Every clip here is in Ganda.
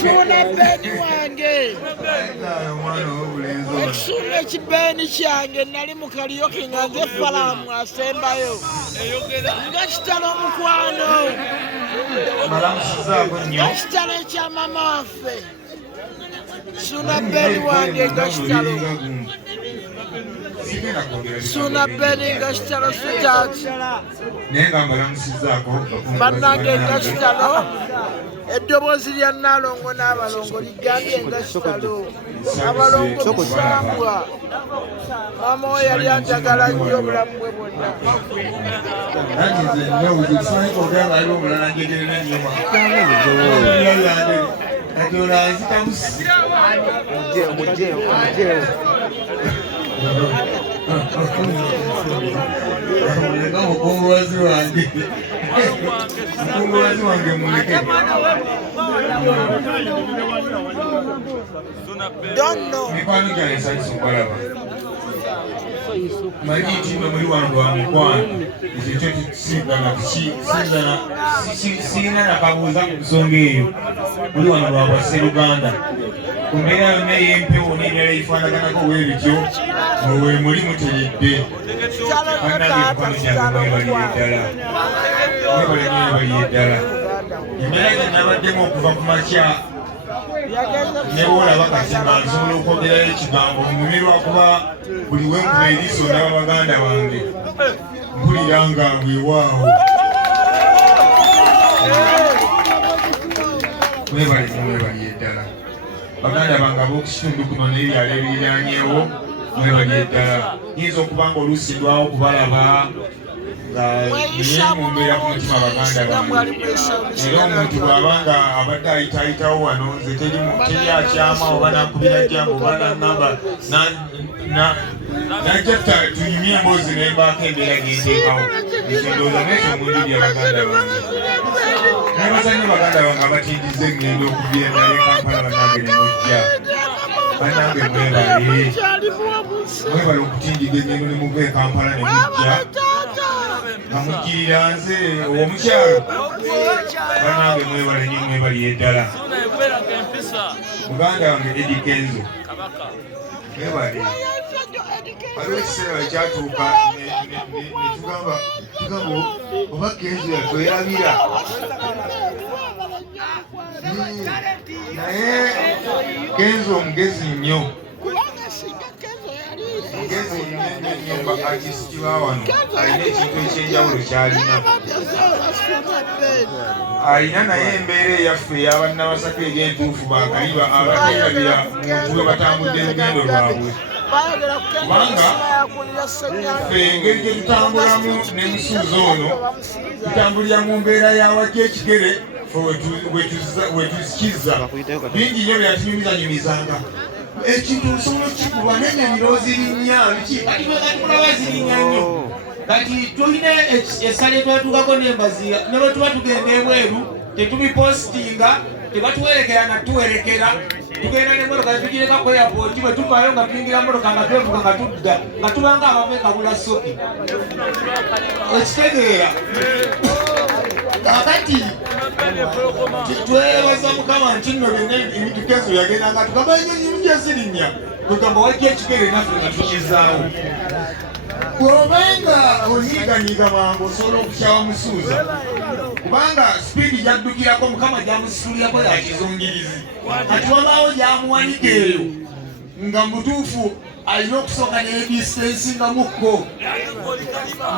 Suna beni wange ekisuna ekibeni kyange nali mu karaoke nga nze Falamu asembayo nga kitalo omukwano nga kitalo ekya mama waffe suna beni wange nga kitalo suna beni nga kitalo sitaati bannange nga kitalo eddoboozi lya Nalongo n'abalongo ligambye nga kitalo abalongo musambwa mama we yali anjagala nnyo obulamu bwe bwonna omukungubazi wange muleke mikwano gyange nsanyusa okubalaba manyi nti mwe muli wano lwa mukwano ekyo sirina nakabuuza ku nsonga eyo muli wano lwa bwasseruganda ku mbeera yonna ey'empewo n'ebyala ebifaanaganako bwe bityo mwe muli muteredde bannange mikwano gyange mwebaliye ddala mwebaliye ddala embeera gye nabaddemu okuva ku makya newoolaba kati nga nsobola okwogerayo ekigambo munyumirwa kuba buli wenkuba eriiso ndaba baganda bange mpulira nga mbwewaawo mwebaliye ddala baganda bange ab'okukitundu kuno n'ebyalo ebiriraanyeewo mwebaliye ddala nyinza okuba nga oluusi ndwawo okubalaba nga naye mumbeera ku mutima baganda bange era omuntu bw'aba nga abadde ayitaayitawo wano nze teri akyama oba nankubira jjangu oba naŋŋamba najja tunyumye emboozi nembaako embeera genteekawo ekindowooza nekyo munjulya baganda bange nebazanye baganda bange abatindiza eŋŋendo okugenda ne Kampala bannange ne mujja bannange mwebale okutindiga eŋŋendo ne muva e Kampala ne mujja amugirira nze omukyalo bannange mwebale nnyo mwebaliye ddala muganda wange Eddie Kenzo mwebale waliwo ekiseera wekyatuuka netugamba oba Kenzo yatwerabira naye Kenzo omugezi nnyo mugezi nyemba artisiti wawano alina ekintu ekyenjawulo kyalina alina naye embeera eyaffe eyabannabasaka egy'entuufu bakaliba abateerabira muntu we batambudde olugendo lwabwe kubanga ffe engeri gye tutambulamu n'emisuuzo ono tutambulira mu mbeera yawajja ekigere wetuzikiza bingi nnyo byatunyumizanyumizanga ekintu osobola okikuba n'ennyonyi zirinya kati bwekatulaba zirinya nnyo kati tulina essale twatuukako n'embazi ne bwe tuba tugenda ebweru tetubipositinga tebatuwerekera natuwerekera tugenda n'emmotoka netugireka ku airport bwe tuvaayo nga tuyingira mmotoka nga twevuga nga tudda nga tubanga abamu ekabula soki ekitegeera kakati twebaza Mukama nti nno byonna emitukezo yagendanga tugamba ennyonyi mujja zirinya tugamba wajja ekigere naffe nga tukizaawo bw'obanga onyiiganyiiga mangu osobola okukyawa musuuza kubanga sipiidi gyaddukirako Mukama gyamusitulirako yakizungirizi kati wabaawo gyamuwanika eyo nga mutuufu alina okusooka needistensingamukko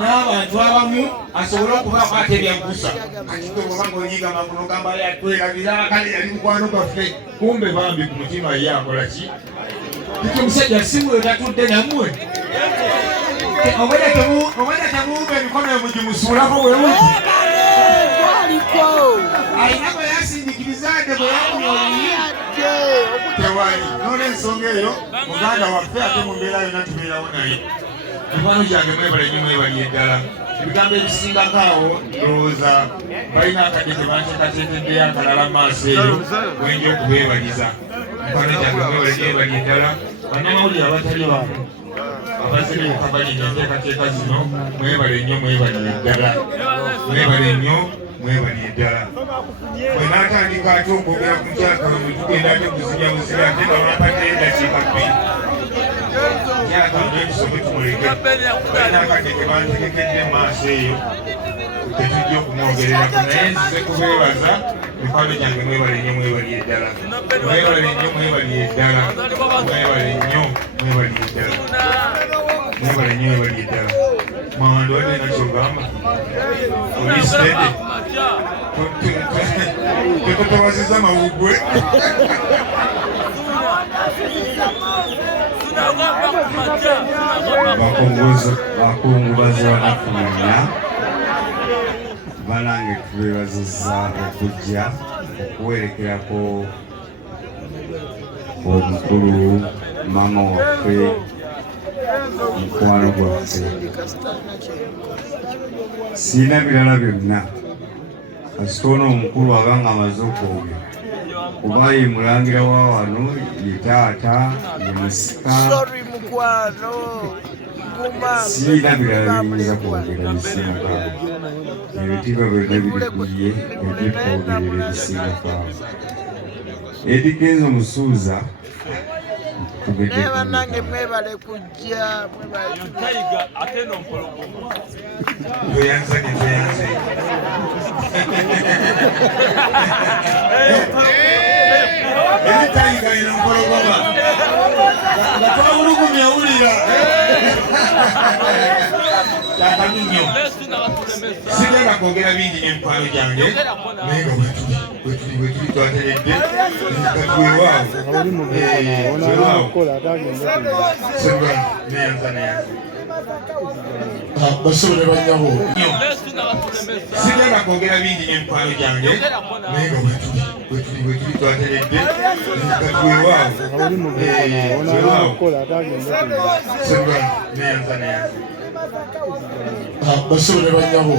n'abantu abamu asobole okubaako ate byaggusa akitobanga onyiiga mangu nogamba yatwerabira kale yali mukwano gwaffe kumbe bambi ku mutima ye akola ki kiti omusajja simuwe tatudde nammwe obwedda temuwumba emikono emugimusuulako bwewuti alina bwe yasindikiriza ate bwe yakunyolii tewali n'olwensonga eyo muganda waffe ate mu mbeera yonna tubeerawo naye mikwano gyange mwebale nnyo mwebaliye ddala ebigambo ebisingako awo ndowooza balina akadde tebanteekateekeddeyo akalala mu maaso eyo wenja okubeebaliza mikwano gyange mwebale nnyo mwebaliye ddala bannamawulire abatali bamu abazire mukabalina enteekateeka zino mwebale nnyo mwebalire ddala mwebale nnyo mwebalire ddala bwe naatandika ate okwogera ku nkyakalo bwe tugenda ate kuzinya buzira ate nga bampate eddakiika bbiri nkyakalo netusome tumuleke balina akadde ke bantegekedde mu maaso eyo tetujja okumwogererako naye nzize kubeebaza mikwano gyange mwebale nnyo mwebalire ddala mwebale nnyo mwebalire ddala mwebale nnyo mwebalire ddala mwebale nnyo mwebalire ddala mwawandi wadde nakyogamba olisitede tetutawaziza mawugwe bakungubazi banafulumya banange tubeebazizza okujja okuwerekerako omukulu mama waffe mukwano gwaffe siina birala byonna kasitoona omukulu abanga amaze okwogera kuba ye mulangira wa wano ye taata ye musika siina birala biyinza kwogera bisingakaa ebitiibwa byonna birikuye ebyetwogerera ebisingakaa edikenzo musuuza banange mwebale kujja toyanza getoyanze ebitayiga ina mpologoma nga twawulugumya wulira kyakamu nnyo sigenda kwogera bingi n'emikwano gyange naye nga bwetuli twateredde basubire banyabo sigenda kwogera bingi n'emikwano gyange naye nga bwetuli twateredde basubire banyabo